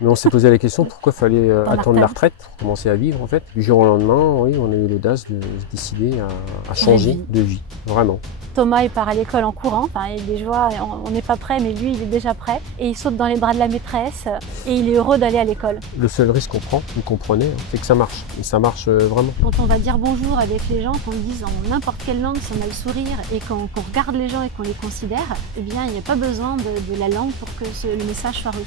Mais on s'est posé la question pourquoi il fallait Dans la attendre la retraite. retraite, commencer à vivre en fait. Du jour au lendemain, oui, on a eu l'audace de se décider à changer de vie, vraiment. Thomas, il part à l'école en courant, enfin, il est joie, on n'est pas prêt, mais lui, il est déjà prêt. Et il saute dans les bras de la maîtresse et il est heureux d'aller à l'école. Le seul risque qu'on prend, vous comprenez, c'est que ça marche. Et ça marche vraiment. Quand on va dire bonjour avec les gens, qu'on le dise en n'importe quelle langue, si on a le sourire et qu'on regarde les gens et qu'on les considère, eh bien, il n'y a pas besoin de la langue pour que le message soit reçu.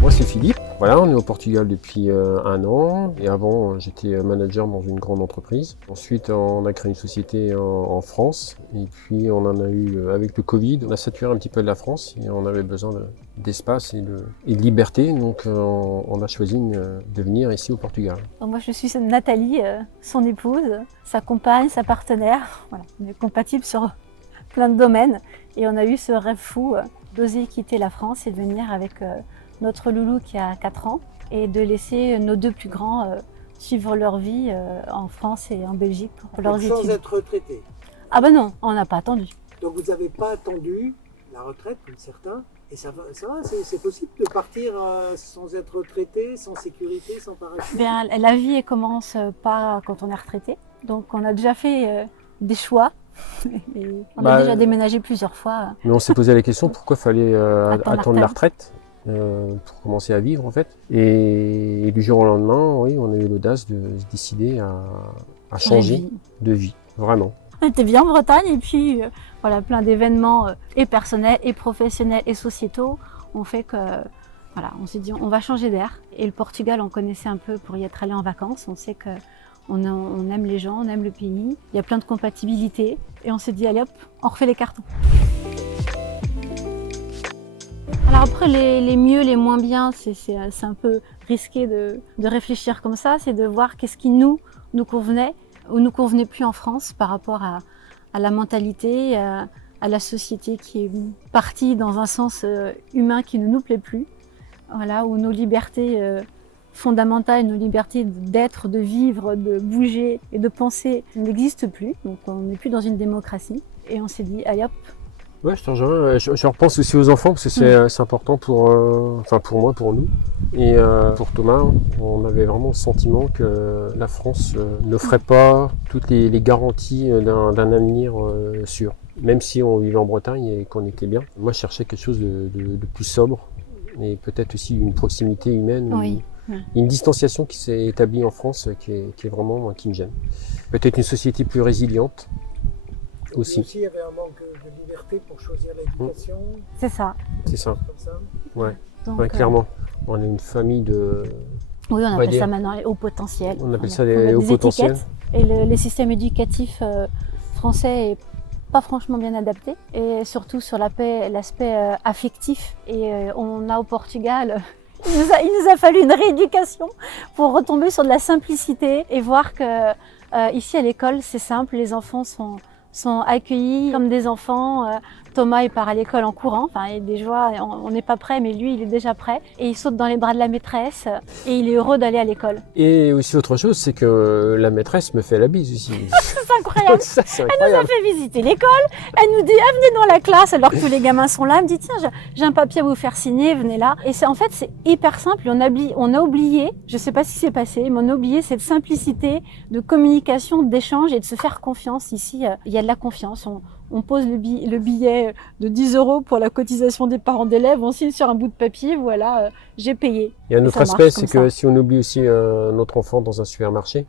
Moi, c'est Philippe. Voilà, on est au Portugal depuis 1 an. Et avant, j'étais manager dans une grande entreprise. Ensuite, on a créé une société en France. Et puis, on en a eu, avec le Covid, on a saturé un petit peu de la France. Et on avait besoin d'espace et de liberté. Donc, on a choisi de venir ici au Portugal. Donc moi, je suis Nathalie, son épouse, sa compagne, sa partenaire. Voilà, on est compatibles sur plein de domaines. Et on a eu ce rêve fou d'oser quitter la France et de venir avec notre loulou qui a 4 ans et de laisser nos 2 plus grands suivre leur vie en France et en Belgique pour leurs études. Sans être retraité. Ah ben non, on n'a pas attendu. Donc vous n'avez pas attendu la retraite comme certains. Et ça va, c'est possible de partir sans être retraité, sans sécurité, sans parachute? Bien, la vie elle commence pas quand on est retraité. Donc on a déjà fait des choix. Et on a déjà déménagé plusieurs fois. Mais on s'est posé la question pourquoi il fallait attendre la retraite. retraite. Pour commencer à vivre en fait. Et du jour au lendemain, oui, on a eu l'audace de se décider à changer de vie, vraiment. On était bien en Bretagne et puis voilà, plein d'événements et personnels et professionnels et sociétaux ont fait que voilà, on s'est dit on va changer d'air. Et le Portugal, on connaissait un peu pour y être allé en vacances. On sait que on aime les gens, on aime le pays. Il y a plein de compatibilités et on s'est dit allez hop, on refait les cartons. Alors après, les mieux, les moins bien, c'est un peu risqué de réfléchir comme ça, c'est de voir qu'est-ce qui nous convenait ou nous convenait plus en France par rapport à la mentalité, à la société qui est partie dans un sens humain qui ne nous plaît plus. Voilà, où nos libertés fondamentales, nos libertés d'être, de vivre, de bouger et de penser n'existent plus. Donc on n'est plus dans une démocratie. Et on s'est dit, allez hop. Ouais, je te rejoins. Je repense aussi aux enfants parce que c'est important pour moi, pour nous. Et pour Thomas, on avait vraiment le sentiment que la France n'offrait pas toutes les garanties d'un avenir sûr. Même si on vivait en Bretagne et qu'on était bien. Moi, je cherchais quelque chose de plus sobre et peut-être aussi une proximité humaine. Oui. Une distanciation qui s'est établie en France qui est vraiment moi, qui me gêne. Peut-être une société plus résiliente. Aussi. Mais aussi, il y avait un manque de liberté pour choisir l'éducation. C'est ça. C'est ça. Comme ça. Ouais. Donc, Ouais, clairement. On est une famille de... Oui, on appelle ça maintenant les hauts potentiels. On appelle ça les hauts potentiels. Et le système éducatif français est pas franchement bien adapté. Et surtout sur l'aspect affectif. Et on a au Portugal... Il nous a fallu une rééducation pour retomber sur de la simplicité et voir que ici à l'école, c'est simple, les enfants sont accueillis comme des enfants. Thomas, il part à l'école en courant, enfin, il est joie, on n'est pas prêt, mais lui, il est déjà prêt. Et il saute dans les bras de la maîtresse et il est heureux d'aller à l'école. Et aussi autre chose, c'est que la maîtresse me fait la bise aussi. C'est incroyable. Ça, c'est Elle incroyable. nous a fait visiter l'école, elle nous dit ah, venez dans la classe alors que tous les gamins sont là. Elle me dit tiens, j'ai un papier à vous faire signer, venez là. Et en fait, c'est hyper simple. On a oublié, je ne sais pas ce qui s'est passé, mais on a oublié cette simplicité de communication, d'échange et de se faire confiance. Ici, il y a de la confiance. On pose le billet de 10 € pour la cotisation des parents d'élèves, on signe sur un bout de papier, voilà, j'ai payé. Il y a un autre aspect, c'est que si on oublie aussi notre enfant dans un supermarché,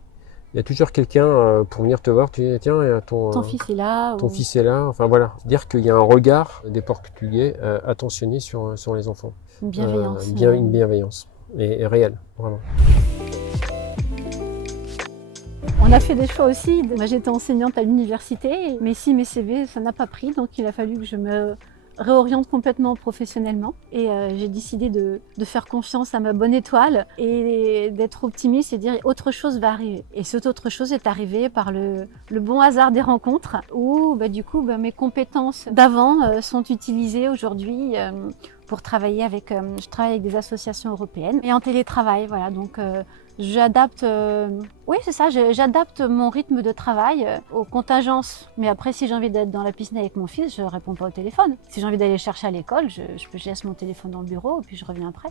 il y a toujours quelqu'un pour venir te voir, tu dis tiens, ton fils est là. Ton fils est là, enfin voilà. Dire qu'il y a un regard des Portugais attentionné sur les enfants. Une bienveillance. Une bienveillance, et réelle, vraiment. On a fait des choix aussi. Moi, j'étais enseignante à l'université, mais si mes CV, ça n'a pas pris, donc il a fallu que je me réoriente complètement professionnellement. Et j'ai décidé de faire confiance à ma bonne étoile et d'être optimiste et de dire autre chose va arriver. Et cette autre chose est arrivée par le bon hasard des rencontres où du coup mes compétences d'avant sont utilisées aujourd'hui pour travailler je travaille avec des associations européennes et en télétravail. Voilà, donc J'adapte, oui c'est ça, j'adapte mon rythme de travail aux contingences. Mais après, si j'ai envie d'être dans la piscine avec mon fils, je réponds pas au téléphone. Si j'ai envie d'aller chercher à l'école, je laisse mon téléphone dans le bureau et puis je reviens après.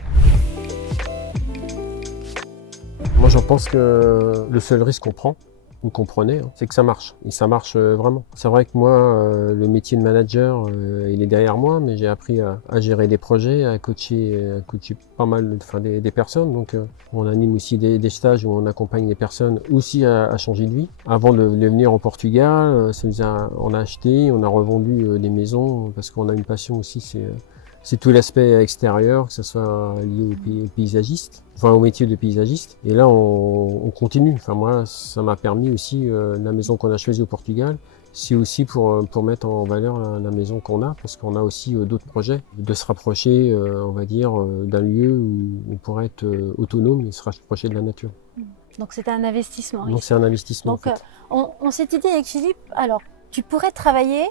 Moi, je pense que le seul risque qu'on prend, ou qu'on prenait, c'est que ça marche. Et ça marche vraiment. C'est vrai que moi, le métier de manager, il est derrière moi, mais j'ai appris à gérer des projets, à coacher pas mal des personnes. Donc, on anime aussi des stages où on accompagne les personnes aussi à changer de vie. Avant de venir au Portugal, on a acheté, on a revendu des maisons parce qu'on a une passion aussi, c'est tout l'aspect extérieur, que ce soit lié au paysagiste, enfin au métier de paysagiste. Et là, on continue. Enfin moi, ça m'a permis aussi, la maison qu'on a choisie au Portugal, c'est aussi pour mettre en valeur la maison qu'on a, parce qu'on a aussi d'autres projets, de se rapprocher, on va dire, d'un lieu où on pourrait être autonome et se rapprocher de la nature. Donc c'était un investissement. Donc c'est un investissement. Donc en fait. on s'était dit avec Philippe, alors tu pourrais travailler,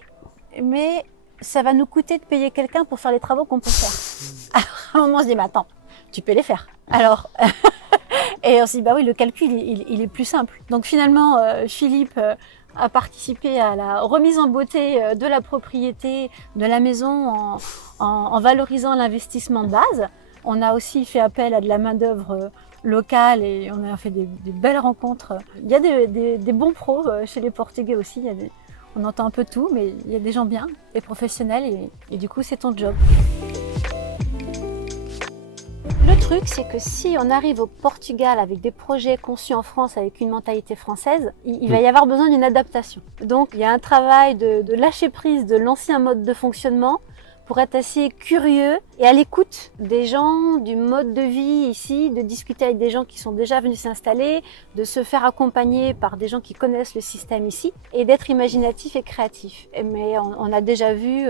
mais ça va nous coûter de payer quelqu'un pour faire les travaux qu'on peut faire. Alors, à un moment, on se dit, mais attends, tu peux les faire. Alors, et on s'est dit, bah oui, le calcul, il est plus simple. Donc finalement, Philippe a participé à la remise en beauté de la propriété de la maison en valorisant l'investissement de base. On a aussi fait appel à de la main-d'œuvre locale et on a fait des belles rencontres. Il y a des bons pros chez les Portugais aussi. On entend un peu tout, mais il y a des gens bien et professionnels et du coup, c'est ton job. Le truc, c'est que si on arrive au Portugal avec des projets conçus en France avec une mentalité française, il va y avoir besoin d'une adaptation. Donc, il y a un travail de lâcher prise de l'ancien mode de fonctionnement pour être assez curieux et à l'écoute des gens, du mode de vie ici, de discuter avec des gens qui sont déjà venus s'installer, de se faire accompagner par des gens qui connaissent le système ici et d'être imaginatif et créatif. Mais on a déjà vu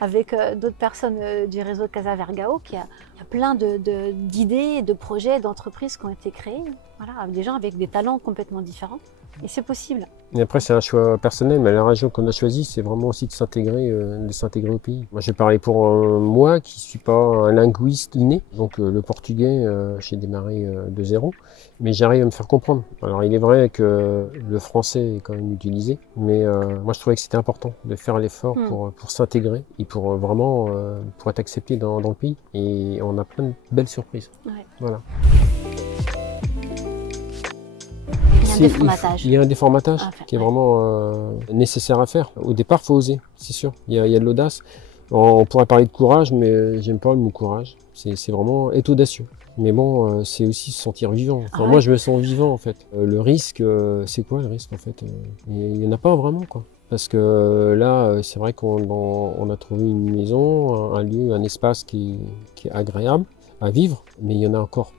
avec d'autres personnes du réseau Casa Vergao qu'il y a plein d'idées, de projets, d'entreprises qui ont été créées, voilà, avec des gens avec des talents complètement différents. Et c'est possible. Et après, c'est un choix personnel, mais la région qu'on a choisie, c'est vraiment aussi de s'intégrer au pays. Moi, j'ai parlé pour moi, qui suis pas un linguiste inné. Donc, le portugais, j'ai démarré de zéro, mais j'arrive à me faire comprendre. Alors, il est vrai que le français est quand même utilisé, mais moi, je trouvais que c'était important de faire l'effort pour s'intégrer et pour vraiment pour être accepté dans le pays. Et on a plein de belles surprises. Ouais. Voilà. Il y a un déformatage qui est vraiment nécessaire à faire. Au départ, il faut oser, c'est sûr. Il y a de l'audace. On pourrait parler de courage, mais j'aime pas le mot courage. C'est vraiment être audacieux. Mais bon, c'est aussi se sentir vivant. Enfin, moi, je me sens vivant en fait. Le risque, c'est quoi le risque en fait? Il n'y en a pas vraiment quoi. Parce que là, c'est vrai qu'on a trouvé une maison, un lieu, un espace qui est agréable à vivre, mais il y en a encore.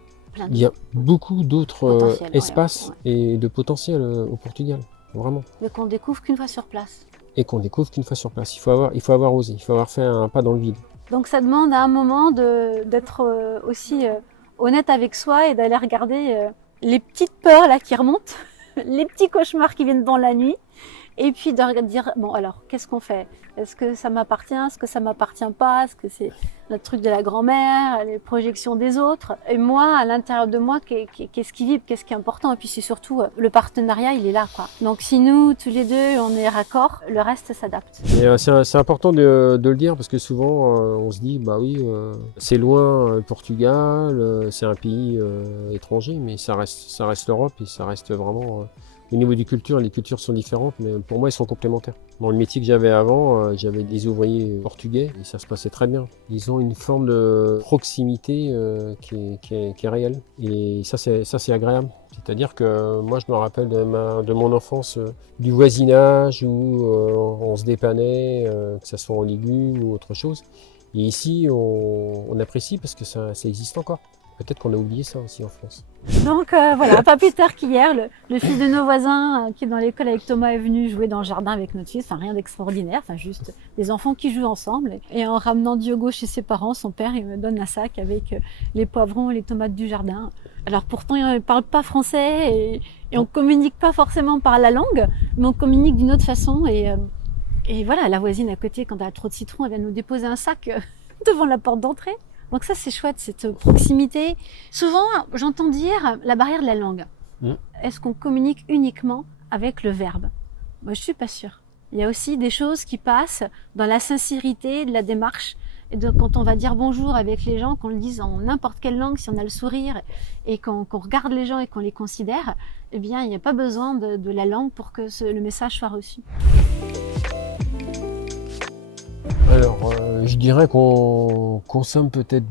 Il y a beaucoup d'autres espaces et de potentiel au Portugal, vraiment. Mais qu'on découvre qu'une fois sur place. Et qu'on découvre qu'une fois sur place. Il faut avoir osé, il faut avoir fait un pas dans le vide. Donc ça demande à un moment d'être aussi honnête avec soi et d'aller regarder les petites peurs là qui remontent, les petits cauchemars qui viennent devant la nuit. Et puis de dire, bon alors, qu'est-ce qu'on fait? Est-ce que ça m'appartient? Est-ce que ça m'appartient pas? Est-ce que c'est le truc de la grand-mère, les projections des autres? Et moi, à l'intérieur de moi, qu'est-ce qui vibre? Qu'est-ce qui est important? Et puis c'est surtout, le partenariat, il est là, quoi. Donc si nous, tous les deux, on est raccord, le reste s'adapte. Et c'est important de le dire, parce que souvent, on se dit, bah oui, c'est loin, le Portugal, c'est un pays étranger, mais ça reste l'Europe et ça reste vraiment... Au niveau des cultures, les cultures sont différentes, mais pour moi, elles sont complémentaires. Dans le métier que j'avais avant, j'avais des ouvriers portugais et ça se passait très bien. Ils ont une forme de proximité qui est réelle. Et ça, c'est agréable. C'est-à-dire que moi, je me rappelle de mon enfance, du voisinage où on se dépannait, que ce soit en légumes ou autre chose. Et ici, on apprécie parce que ça existe encore. Peut-être qu'on a oublié ça aussi en France. Donc voilà, pas plus tard qu'hier, le fils de nos voisins qui est dans l'école avec Thomas est venu jouer dans le jardin avec notre fils. Enfin rien d'extraordinaire, enfin juste des enfants qui jouent ensemble. Et en ramenant Diogo chez ses parents, son père il me donne un sac avec les poivrons et les tomates du jardin. Alors pourtant il ne parle pas français et on communique pas forcément par la langue, mais on communique d'une autre façon. Et voilà, la voisine à côté, quand elle a trop de citron, elle vient nous déposer un sac devant la porte d'entrée. Donc ça, c'est chouette, cette proximité. Souvent, j'entends dire la barrière de la langue. Est-ce qu'on communique uniquement avec le verbe? Moi, je suis pas sûre. Il y a aussi des choses qui passent dans la sincérité de la démarche. Et donc, quand on va dire bonjour avec les gens, qu'on le dise en n'importe quelle langue, si on a le sourire et qu'on regarde les gens et qu'on les considère, eh bien, il n'y a pas besoin de la langue pour que le message soit reçu. Alors, je dirais qu'on consomme peut-être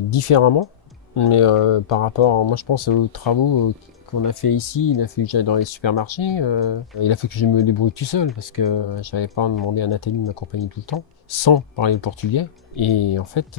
différemment, mais par rapport, moi je pense aux travaux qu'on a fait ici, il a fallu que j'aille dans les supermarchés, il a fallu que je me débrouille tout seul parce que je n'avais pas demandé à Nathalie de m'accompagner tout le temps, sans parler le portugais. Et en fait,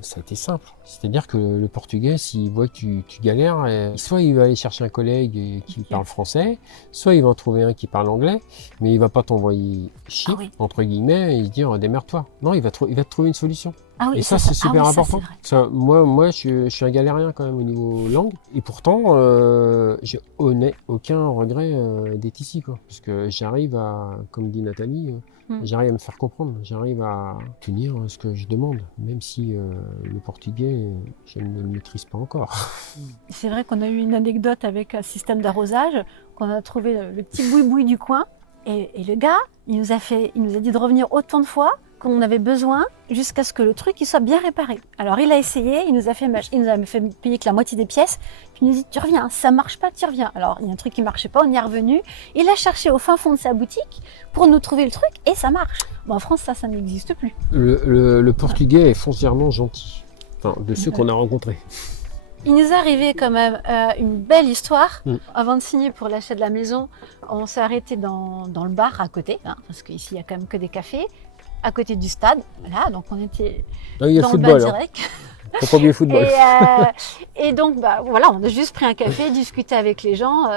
ça a été simple. C'est-à-dire que le portugais, s'il voit que tu galères, soit il va aller chercher un collègue qui parle français, soit il va en trouver un qui parle anglais, mais il va pas t'envoyer chier, entre guillemets, et se dire démerde-toi. Non, il va te trouver une solution. Ah oui, et ça, c'est super important. Ça, moi, je suis un galérien quand même au niveau langue, et pourtant, j'ai aucun regret d'être ici, quoi. Parce que j'arrive à, comme dit Nathalie, j'arrive à me faire comprendre, j'arrive à tenir ce que je demande, même si le portugais, je ne le maîtrise pas encore. C'est vrai qu'on a eu une anecdote avec un système d'arrosage, qu'on a trouvé le petit boui-boui du coin, et le gars, il nous a dit de revenir autant de fois qu'on avait besoin jusqu'à ce que le truc il soit bien réparé. Alors il a essayé, il nous a fait payer que la moitié des pièces, puis il nous dit tu reviens, ça marche pas, tu reviens. Alors il y a un truc qui marchait pas, on y est revenu, il a cherché au fin fond de sa boutique pour nous trouver le truc et ça marche. Bon, en France ça n'existe plus. Le portugais est foncièrement gentil, enfin de ceux qu'on a rencontrés. Il nous est arrivé quand même une belle histoire. Avant de signer pour l'achat de la maison, on s'est arrêté dans le bar à côté, parce qu'ici il y a quand même que des cafés, à côté du stade. Voilà, donc on était dans le bas direct. Faut pas oublier le football. Et donc voilà, on a juste pris un café, discuté avec les gens,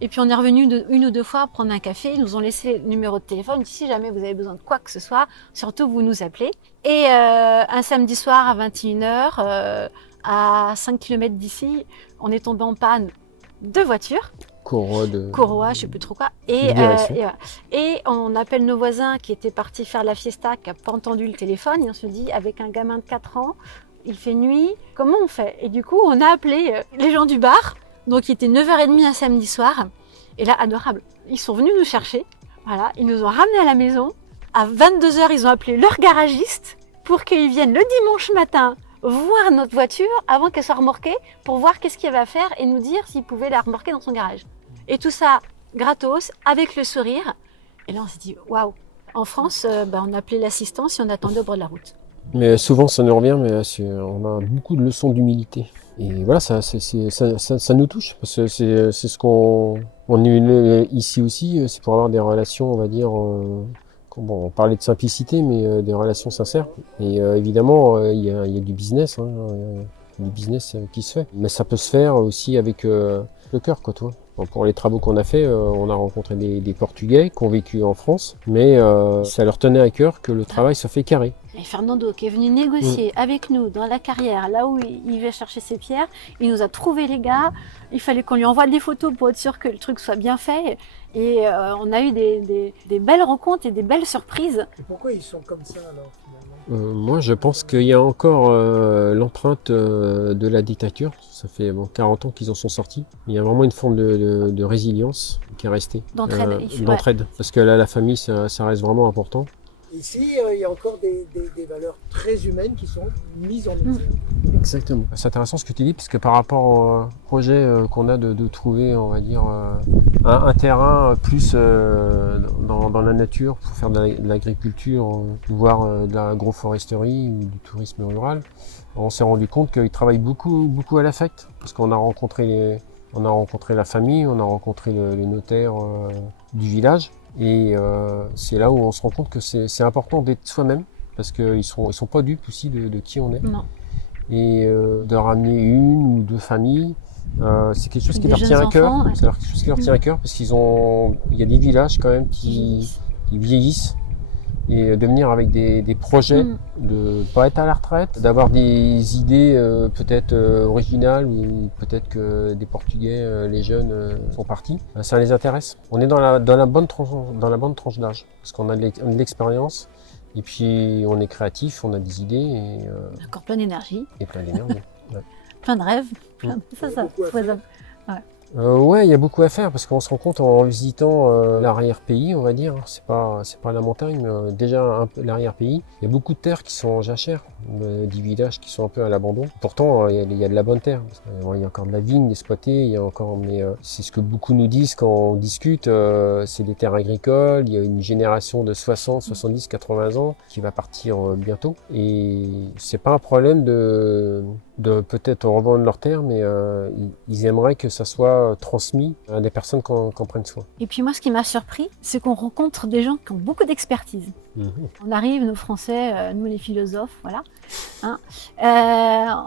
et puis on est revenu une ou deux fois prendre un café. Ils nous ont laissé le numéro de téléphone. Si jamais vous avez besoin de quoi que ce soit, surtout vous nous appelez. Et un samedi soir à 21h, à 5 km d'ici, on est tombé en panne de voitures. Coroa, je sais plus trop quoi. Et on appelle nos voisins qui étaient partis faire la fiesta, qui n'ont pas entendu le téléphone, et on se dit, avec un gamin de 4 ans, il fait nuit, comment on fait? Et du coup, on a appelé les gens du bar, donc il était 9h30 un samedi soir, et là, adorable. Ils sont venus nous chercher, voilà, ils nous ont ramenés à la maison. À 22h, ils ont appelé leur garagiste pour qu'ils viennent le dimanche matin voir notre voiture avant qu'elle soit remorquée pour voir qu'est-ce qu'il y avait à faire et nous dire s'il pouvait la remorquer dans son garage. Et tout ça gratos, avec le sourire. Et là, on s'est dit, waouh! En France, on appelait l'assistance et on attendait au bord de la route. Mais souvent, ça nous revient, mais on a beaucoup de leçons d'humilité. Et voilà, ça nous touche. Parce que c'est ce qu'on est ici aussi, c'est pour avoir des relations, on va dire... Bon, on parlait de simplicité, mais des relations sincères. Et évidemment, il y a du business, du business qui se fait. Mais ça peut se faire aussi avec le cœur, quoi, toi. Bon, pour les travaux qu'on a fait, on a rencontré des Portugais qui ont vécu en France, mais ça leur tenait à cœur que le travail se fait carré. Et Fernando, qui est venu négocier avec nous dans la carrière, là où il va chercher ses pierres, il nous a trouvé les gars. Il fallait qu'on lui envoie des photos pour être sûr que le truc soit bien fait. Et on a eu des belles rencontres et des belles surprises. Et pourquoi ils sont comme ça alors finalement? Moi, je pense qu'il y a encore l'empreinte de la dictature. Ça fait 40 ans qu'ils en sont sortis. Il y a vraiment une forme de résilience qui est restée. D'entraide. Parce que là, la famille, ça reste vraiment important. Ici, il y a encore des valeurs très humaines qui sont mises en exergue. Exactement. C'est intéressant ce que tu dis, parce que par rapport au projet qu'on a de trouver, on va dire, un terrain plus dans la nature pour faire de l'agriculture, voire de l'agroforesterie ou du tourisme rural, on s'est rendu compte qu'ils travaillent beaucoup à l'affect, parce qu'on a rencontré la famille, on a rencontré le notaire du village. Et c'est là où on se rend compte que c'est important d'être soi-même, parce qu'ils sont pas dupes aussi de qui on est. Non. Et de ramener une ou deux familles, c'est quelque chose qui leur tient à cœur. C'est quelque chose qui leur tient à cœur, parce il y a des villages quand même qui vieillissent. Et de venir avec des projets, de pas être à la retraite, d'avoir des idées peut-être originales, ou peut-être que des Portugais, les jeunes, sont partis. Ça les intéresse. On est dans la bonne tranche d'âge, parce qu'on a de l'expérience Et puis on est créatif, on a des idées Encore plein d'énergie, et plein d'énergie. plein de rêves. Ça, beaucoup à faut faire. Ouais, il y a beaucoup à faire parce qu'on se rend compte en visitant l'arrière-pays, on va dire. C'est pas la montagne, mais déjà un peu l'arrière-pays. Il y a beaucoup de terres qui sont en jachère, des villages qui sont un peu à l'abandon. Pourtant, il y a de la bonne terre. Il y a encore de la vigne exploitée, il y a encore, mais c'est ce que beaucoup nous disent quand on discute. C'est des terres agricoles. Il y a une génération de 60, 70, 80 ans qui va partir bientôt. Et c'est pas un problème de peut-être revendre leurs terres, mais ils aimeraient que ça soit transmis à des personnes qui en prennent soin. Et puis moi, ce qui m'a surpris, c'est qu'on rencontre des gens qui ont beaucoup d'expertise. On arrive, nous Français, nous les philosophes, voilà, hein,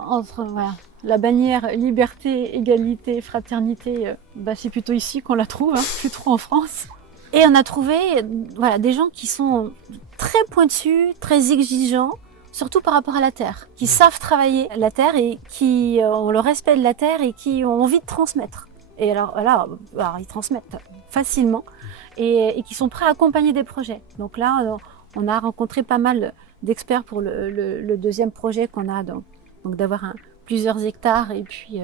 entre voilà, la bannière liberté, égalité, fraternité, c'est plutôt ici qu'on la trouve, hein, plus trop en France. Et on a trouvé voilà, des gens qui sont très pointus, très exigeants, surtout par rapport à la terre, qui savent travailler la terre et qui ont le respect de la terre et qui ont envie de transmettre. Et alors ils transmettent facilement et qui sont prêts à accompagner des projets. Donc là, on a rencontré pas mal d'experts pour le deuxième projet qu'on a, donc d'avoir plusieurs hectares et puis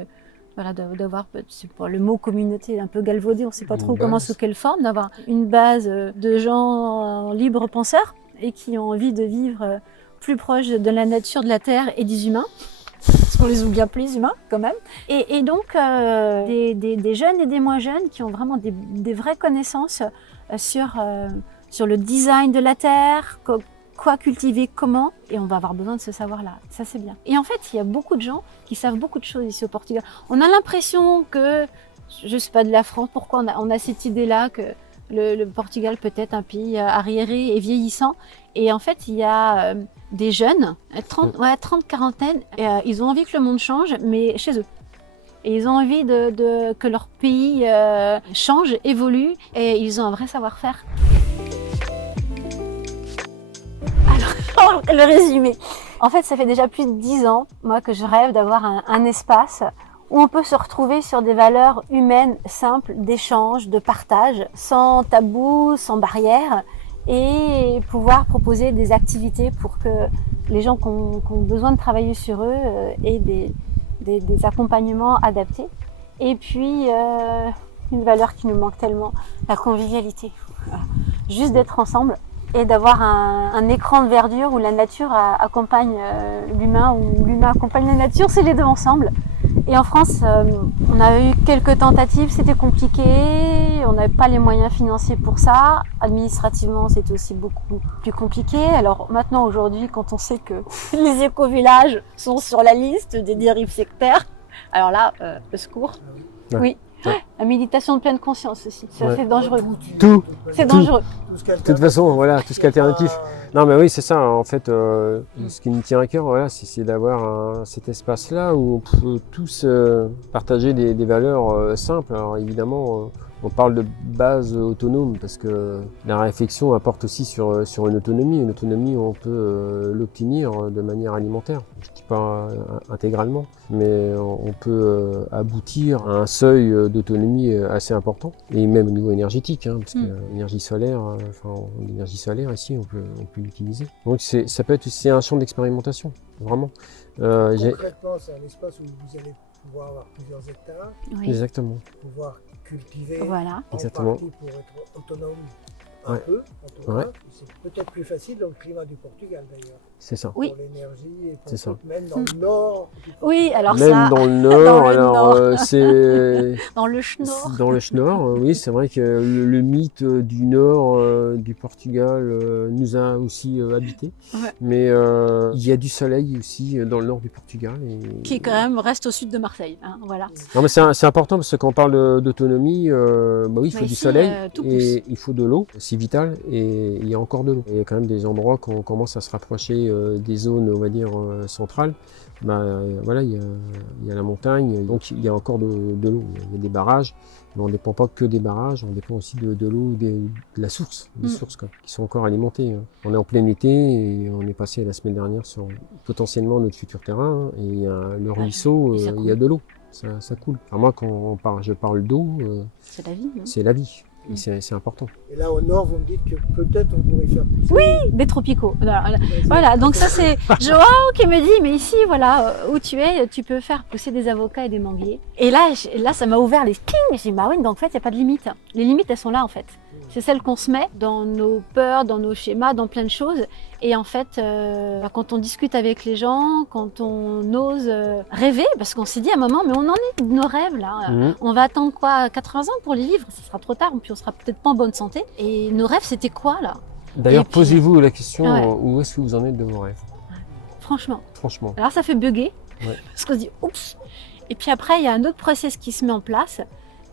voilà, d'avoir, c'est pour le mot communauté un peu galvaudé, on ne sait pas trop comment, sous quelle forme, d'avoir une base de gens libres penseurs et qui ont envie de vivre plus proche de la nature, de la terre et des humains, parce qu'on les oublie un peu les humains quand même. Et donc des jeunes et des moins jeunes qui ont vraiment des vraies connaissances sur le design de la terre, quoi cultiver, comment, et on va avoir besoin de ce savoir-là. Ça, c'est bien. Et en fait, il y a beaucoup de gens qui savent beaucoup de choses ici au Portugal. On a l'impression que, je sais pas, de la France, pourquoi on a cette idée-là que le Portugal peut être un pays arriéré et vieillissant. Et en fait, il y a des jeunes, 30, quarantaine, ils ont envie que le monde change, mais chez eux. Et ils ont envie que leur pays change, évolue, et ils ont un vrai savoir-faire. Alors, le résumé. En fait, ça fait déjà plus de 10 ans, moi, que je rêve d'avoir un espace où on peut se retrouver sur des valeurs humaines simples, d'échange, de partage, sans tabou, sans barrière, et pouvoir proposer des activités pour que les gens qui ont besoin de travailler sur eux aient des accompagnements adaptés. Et puis, une valeur qui nous manque tellement, la convivialité. Voilà. Juste d'être ensemble et d'avoir un écran de verdure où la nature accompagne l'humain, ou l'humain accompagne la nature, c'est les deux ensemble. Et en France, on a eu quelques tentatives, c'était compliqué, on n'avait pas les moyens financiers pour ça. Administrativement, c'était aussi beaucoup plus compliqué. Alors maintenant, aujourd'hui, quand on sait que les éco-villages sont sur la liste des dérives sectaires, alors là, le secours. Ouais. Oui. Ouais. La méditation de pleine conscience aussi, ça c'est dangereux. Tout. C'est dangereux. De toute façon, voilà, tout ce qui est alternatif. Non, mais oui, c'est ça. En fait, ce qui nous tient à cœur, voilà, c'est d'avoir cet espace-là où on peut tous partager des valeurs simples. Alors évidemment, on parle de base autonome parce que la réflexion apporte aussi sur une autonomie. Une autonomie, on peut l'obtenir de manière alimentaire. Je ne dis pas intégralement, mais on peut aboutir à un seuil d'autonomie assez important. Et même au niveau énergétique, hein, parce que l'énergie solaire, l'énergie solaire ici, on peut l'utiliser. Donc c'est un champ d'expérimentation, vraiment. Concrètement, c'est un espace où vous allez pouvoir avoir plusieurs hectares, Oui. Exactement. pouvoir cultiver Voilà. en Exactement. partie pour être autonome un Ouais. peu, en tout cas. Ouais. C'est peut-être plus facile dans le climat du Portugal d'ailleurs, C'est ça. Oui. pour l'énergie et C'est ça. pour même dans le nord. du Oui, Portugal. alors Même ça, dans le nord, dans le alors nord. c'est dans le schnorr. dans le Schnorr, oui, c'est vrai que le mythe du nord du Portugal nous a aussi habité. Ouais. Mais il y a du soleil aussi dans le nord du Portugal. Qui quand même reste au sud de Marseille. Hein, voilà. Non, mais c'est important parce que quand on parle d'autonomie, oui, il faut Mais du ici, soleil tout et il faut de l'eau, c'est vital, et il y a encore de l'eau. Il y a quand même des endroits quand on commence à se rapprocher des zones, on va dire, centrales. Voilà, il y a la montagne, donc il y a encore de l'eau. Il y a des barrages, mais on ne dépend pas que des barrages, on dépend aussi de l'eau, de la source, des sources quoi, qui sont encore alimentées. On est en plein été et on est passé la semaine dernière sur potentiellement notre futur terrain, et il y a le ruisseau, il y a de l'eau, ça coule. Alors moi, quand je parle d'eau, C'est la vie. Hein. c'est la vie. Et c'est important. Et là, au nord, vous me dites que peut-être on pourrait faire pousser. Des tropicaux. Voilà, donc ça c'est Joao qui me dit, mais ici, voilà, où tu es, tu peux faire pousser des avocats et des manguiers. Et là, ça m'a ouvert les skins. J'ai dit, bah oui, donc en fait, il n'y a pas de limite. Les limites, elles sont là, en fait. C'est celles qu'on se met dans nos peurs, dans nos schémas, dans plein de choses. Et en fait, quand on discute avec les gens, quand on ose rêver, parce qu'on s'est dit à un moment, mais on en est de nos rêves là. On va attendre quoi, 80 ans pour les vivre? Ce sera trop tard, puis on sera peut-être pas en bonne santé. Et nos rêves, c'était quoi là? D'ailleurs, puis, posez-vous la question, ouais. Où est-ce que vous en êtes de vos rêves? Franchement. Franchement. Alors ça fait bugger, Ouais. parce qu'on se dit, oups. Et puis après, il y a un autre process qui se met en place.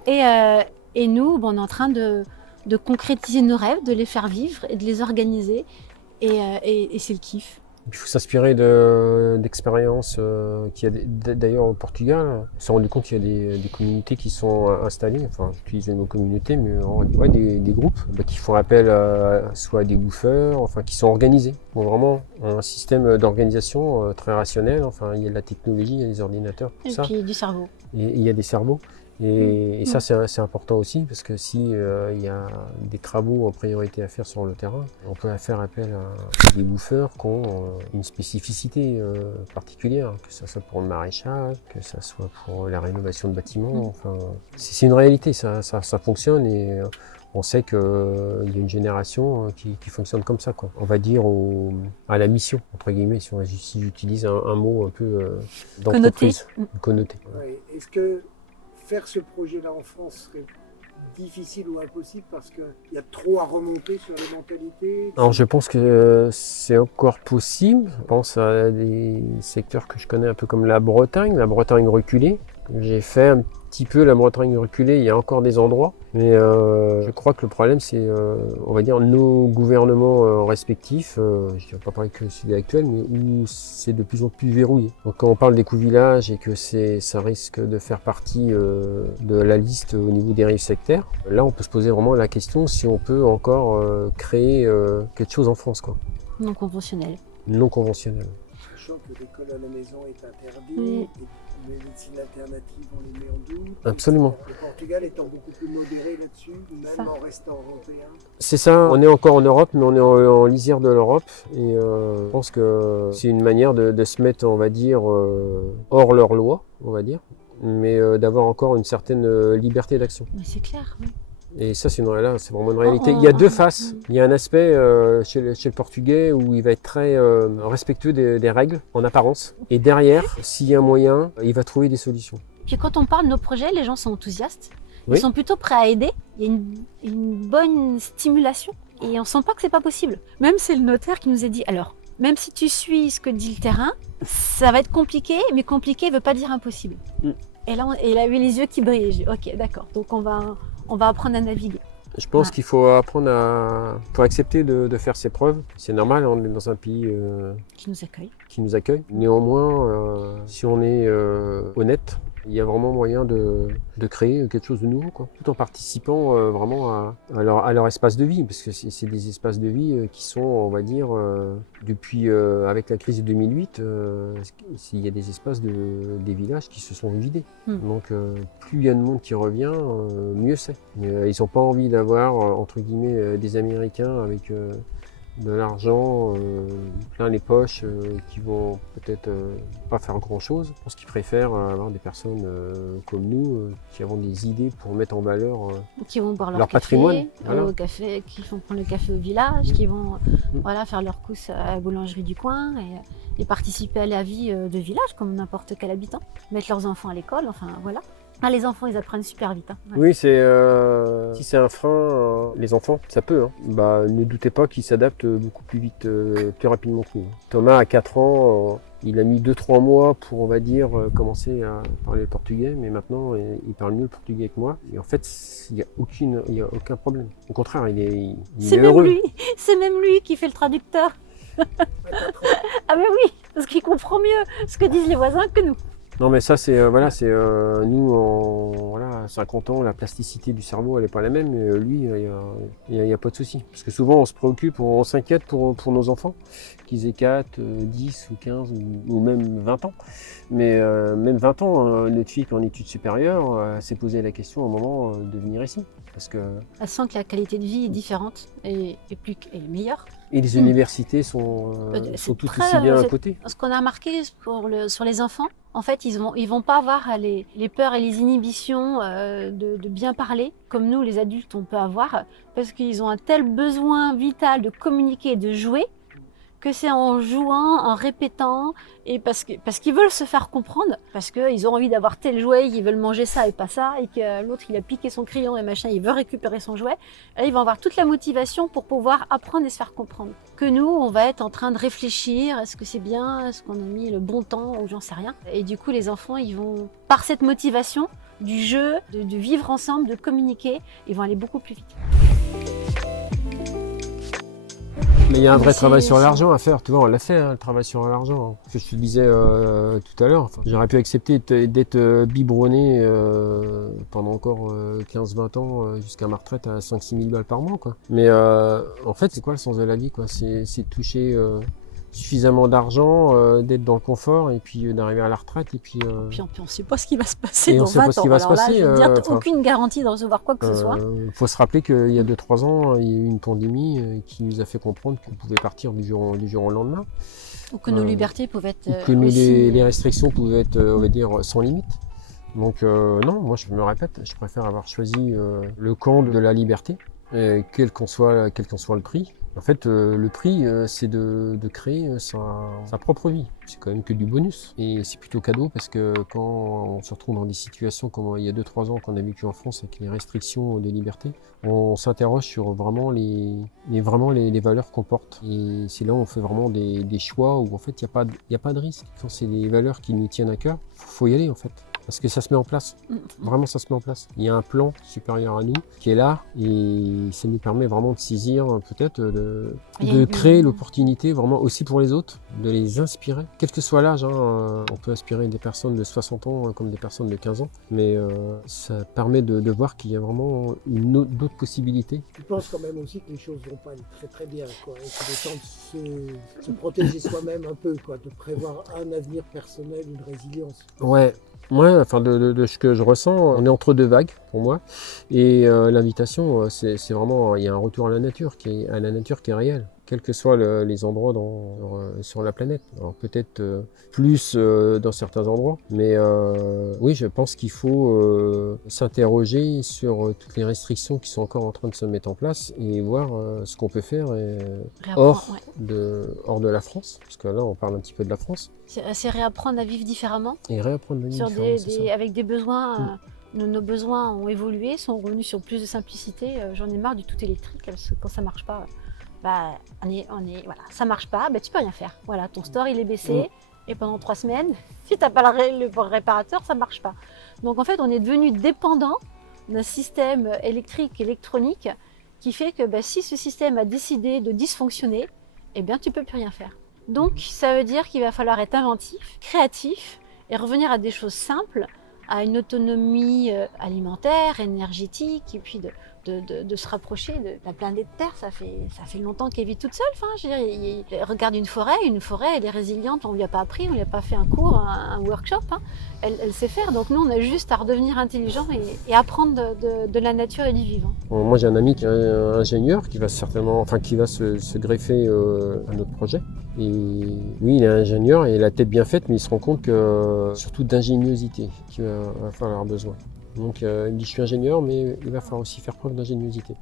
Et nous, on est en train de concrétiser nos rêves, de les faire vivre et de les organiser. Et c'est le kiff. Il faut s'inspirer d'expériences qu'il y a d'ailleurs au Portugal. On s'est rendu compte qu'il y a des communautés qui sont installées, enfin j'utilise le mot communauté, mais ouais, des groupes qui font appel soit à des bouffeurs, enfin qui sont organisés. Bon, vraiment un système d'organisation très rationnel, enfin il y a de la technologie, il y a des ordinateurs, tout ça. Et puis du cerveau. Et il y a des cerveaux. Et ça, c'est important aussi, parce que si il y a des travaux en priorité à faire sur le terrain, on peut faire appel à des bouffeurs qui ont une spécificité particulière, que ce soit pour le maraîchage, que ce soit pour la rénovation de bâtiments. Enfin, c'est une réalité, ça fonctionne et on sait qu'il y a une génération qui fonctionne comme ça, quoi. On va dire à la mission, entre guillemets, si j'utilise un mot un peu d'entreprise. Connoté. Ouais. Est-ce que faire ce projet-là en France serait difficile ou impossible parce qu'il y a trop à remonter sur les mentalités? Alors je pense que c'est encore possible. Je pense à des secteurs que je connais un peu comme la Bretagne reculée. J'ai fait un petit peu la Bretagne reculée, il y a encore des endroits, mais je crois que le problème c'est, on va dire, nos gouvernements respectifs, je ne vais pas parler que celui actuel, mais où c'est de plus en plus verrouillé. Donc quand on parle d'éco-village et que ça risque de faire partie de la liste au niveau des rives sectaires, là on peut se poser vraiment la question si on peut encore créer quelque chose en France, quoi. Non conventionnel. Non conventionnel. Sachant que l'école à la maison est interdite, Oui. et les médecines alternatives, on les met en doute. Absolument. Le Portugal étant beaucoup plus modéré là-dessus, Ça. même en restant européen. C'est ça, on est encore en Europe, mais on est en lisière de l'Europe. Et je pense que c'est une manière de se mettre, on va dire, hors leur loi, on va dire, mais d'avoir encore une certaine liberté d'action. Mais c'est clair, oui. Et ça, c'est vraiment une réalité. Il y a deux faces. Il y a un aspect chez le Portugais où il va être très respectueux des règles, en apparence. Et derrière, s'il y a un moyen, il va trouver des solutions. Puis quand on parle de nos projets, les gens sont enthousiastes. Oui. Ils sont plutôt prêts à aider. Il y a une bonne stimulation. Et on sent pas que c'est pas possible. Même c'est le notaire qui nous a dit, alors, même si tu suis ce que dit le terrain, ça va être compliqué, mais compliqué ne veut pas dire impossible. Et là, il a eu les yeux qui brillaient. J'ai dit, ok, d'accord. Donc on va apprendre à naviguer. Je pense qu'il faut apprendre faut accepter de faire ses preuves. C'est normal, on est dans un pays Qui nous accueille. qui nous accueille. Néanmoins, si on est honnête, il y a vraiment moyen de créer quelque chose de nouveau, quoi. Tout en participant vraiment à leur espace de vie, parce que c'est des espaces de vie qui sont, on va dire, depuis avec la crise de 2008, il y a des espaces des villages qui se sont vidés. Donc plus il y a de monde qui revient, mieux c'est. Ils n'ont pas envie d'avoir, entre guillemets, des Américains avec de l'argent plein les poches qui vont peut-être pas faire grand chose. Je pense qu'ils préfèrent avoir des personnes comme nous qui avons des idées pour mettre en valeur Qui vont boire leur café, patrimoine. Voilà. au café, qui vont prendre le café au village, qui vont faire leurs courses à la boulangerie du coin et participer à la vie de village comme n'importe quel habitant. Mettre leurs enfants à l'école, enfin voilà. Ah, les enfants, ils apprennent super vite. Hein. Ouais. Oui, si c'est un frein, les enfants, ça peut. Hein. Ne doutez pas qu'ils s'adaptent beaucoup plus vite, plus rapidement que nous. Thomas, à 4 ans, il a mis 2-3 mois pour, on va dire, commencer à parler le portugais, mais maintenant, il parle mieux le portugais que moi. Et en fait, il n'y a aucun problème. Au contraire, il est heureux. C'est même lui qui fait le traducteur. Ah mais oui, parce qu'il comprend mieux ce que disent les voisins que nous. Non, mais ça, c'est nous, à 50 ans, la plasticité du cerveau, elle n'est pas la même. Mais lui, il y a pas de souci. Parce que souvent, on se préoccupe, on s'inquiète pour nos enfants, qu'ils aient 4, 10 ou 15 ou même 20 ans. Mais même 20 ans, notre fille qui est en études supérieures s'est posé la question à un moment de venir ici. Parce que... Elle sent que la qualité de vie est différente et meilleure. Et les universités sont toutes aussi bien à côté. Ce qu'on a remarqué sur les enfants, en fait, ils vont pas avoir les peurs et les inhibitions de bien parler, comme nous, les adultes, on peut avoir, parce qu'ils ont un tel besoin vital de communiquer et de jouer, que c'est en jouant, en répétant, et parce qu'ils veulent se faire comprendre, parce qu'ils ont envie d'avoir tel jouet, ils veulent manger ça et pas ça, et que l'autre il a piqué son crayon et machin, il veut récupérer son jouet. Là, ils vont avoir toute la motivation pour pouvoir apprendre et se faire comprendre. Que nous, on va être en train de réfléchir, est-ce que c'est bien, est-ce qu'on a mis le bon temps, ou j'en sais rien. Et du coup, les enfants, ils vont, par cette motivation du jeu, de vivre ensemble, de communiquer, ils vont aller beaucoup plus vite. Mais il y a un vrai travail sur l'argent à faire, tu vois, on l'a fait, le travail sur l'argent. Ce que je te disais tout à l'heure, j'aurais pu accepter d'être biberonné pendant encore 15-20 ans jusqu'à ma retraite à 5-6 000 balles par mois, quoi. Mais en fait, c'est quoi le sens de la vie, quoi? C'est de toucher suffisamment d'argent, d'être dans le confort et puis d'arriver à la retraite. Et puis on ne sait pas ce qui va se passer dans 20 ans. Alors là, je veux dire, t'as aucune garantie de recevoir quoi que ce soit. Il faut se rappeler qu'il y a 2-3 ans, il y a eu une pandémie qui nous a fait comprendre qu'on pouvait partir du jour au lendemain. Ou que nos libertés pouvaient être que les restrictions pouvaient être, on va dire, sans limite. Donc non, moi je me répète, je préfère avoir choisi le camp de la liberté, quel qu'en soit le prix. En fait, le prix, c'est de créer sa propre vie. C'est quand même que du bonus. Et c'est plutôt cadeau parce que quand on se retrouve dans des situations comme il y a 2-3 ans qu'on a vécu en France avec les restrictions des libertés, on s'interroge sur vraiment les valeurs qu'on porte. Et c'est là où on fait vraiment des choix où en fait il n'y a pas de risque. Quand c'est des valeurs qui nous tiennent à cœur, faut y aller en fait. Parce que ça se met en place. Vraiment, ça se met en place. Il y a un plan supérieur à nous qui est là et ça nous permet vraiment de saisir, peut-être, de créer l'opportunité vraiment aussi pour les autres, de les inspirer. Quel que soit l'âge, on peut inspirer des personnes de 60 ans comme des personnes de 15 ans, mais ça permet de voir qu'il y a vraiment d'autres possibilités. Je pense quand même aussi que les choses vont pas aller très très bien, quoi. Et qu'il est temps de se protéger soi-même un peu, quoi, de prévoir un avenir personnel, une résilience. Ouais. Moi, enfin de ce que je ressens, on est entre deux vagues pour moi. Et l'invitation, c'est vraiment, il y a un retour à la nature qui est réel, quels que soient les endroits sur la planète. Alors peut-être plus dans certains endroits, mais oui, je pense qu'il faut s'interroger sur toutes les restrictions qui sont encore en train de se mettre en place et voir ce qu'on peut faire hors de la France, parce que là, on parle un petit peu de la France. C'est réapprendre à vivre différemment. Et réapprendre à vivre différemment, avec des besoins. Nos besoins ont évolué, sont revenus sur plus de simplicité. J'en ai marre du tout électrique, parce que quand ça marche pas, voilà, ça marche pas, tu peux rien faire. Voilà, ton store il est baissé et pendant 3 semaines, si t'as pas le réparateur, ça marche pas. Donc en fait, on est devenu dépendant d'un système électronique qui fait que si ce système a décidé de dysfonctionner, tu peux plus rien faire. Donc ça veut dire qu'il va falloir être inventif, créatif et revenir à des choses simples, à une autonomie alimentaire, énergétique, et puis de se rapprocher de la planète Terre. Ça fait longtemps qu'elle vit toute seule. Regarde une forêt, elle est résiliente, on lui a pas appris, on lui a pas fait un cours, un workshop. Elle sait faire, donc nous on a juste à redevenir intelligent et apprendre de la nature et du vivant. Moi j'ai un ami qui est ingénieur qui va se greffer à notre projet. Et oui, il est ingénieur et il a la tête bien faite, mais il se rend compte que surtout d'ingéniosité qu'il va falloir besoin. Donc il me dit je suis ingénieur, mais il va falloir aussi faire preuve d'ingéniosité.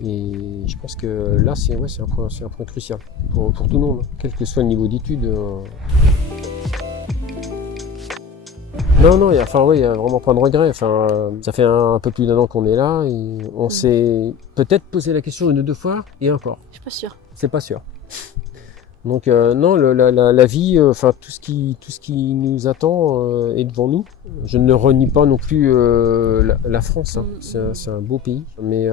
Et je pense que là c'est un point crucial pour tout le monde, quel que soit le niveau d'études. Non, il y a vraiment pas de regret. Ça fait un peu plus d'1 an qu'on est là et on s'est peut-être posé la question 1 ou 2 fois et encore. Je suis pas sûre. C'est pas sûr. Donc non, la vie, enfin tout ce qui nous attend est devant nous. Je ne renie pas non plus la France, hein. C'est un beau pays, mais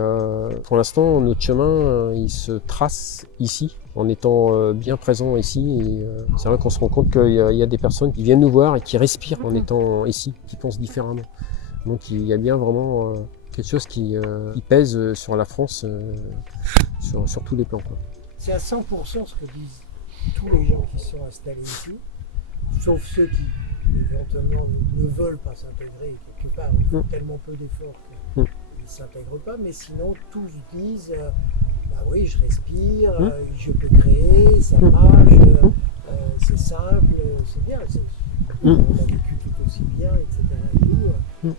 pour l'instant notre chemin il se trace ici, en étant bien présent ici. Et c'est vrai qu'on se rend compte qu'il y a des personnes qui viennent nous voir et qui respirent en étant ici, qui pensent différemment. Donc il y a bien vraiment quelque chose qui pèse sur la France, sur tous les plans, quoi. C'est à 100% ce que disent tous les gens qui sont installés ici, sauf ceux qui éventuellement ne veulent pas s'intégrer quelque part. Ils font tellement peu d'efforts qu'ils ne s'intègrent pas, mais sinon tous disent bah oui, je respire, je peux créer, ça marche, c'est simple, c'est bien, on a vécu tout aussi bien, etc. Et tout,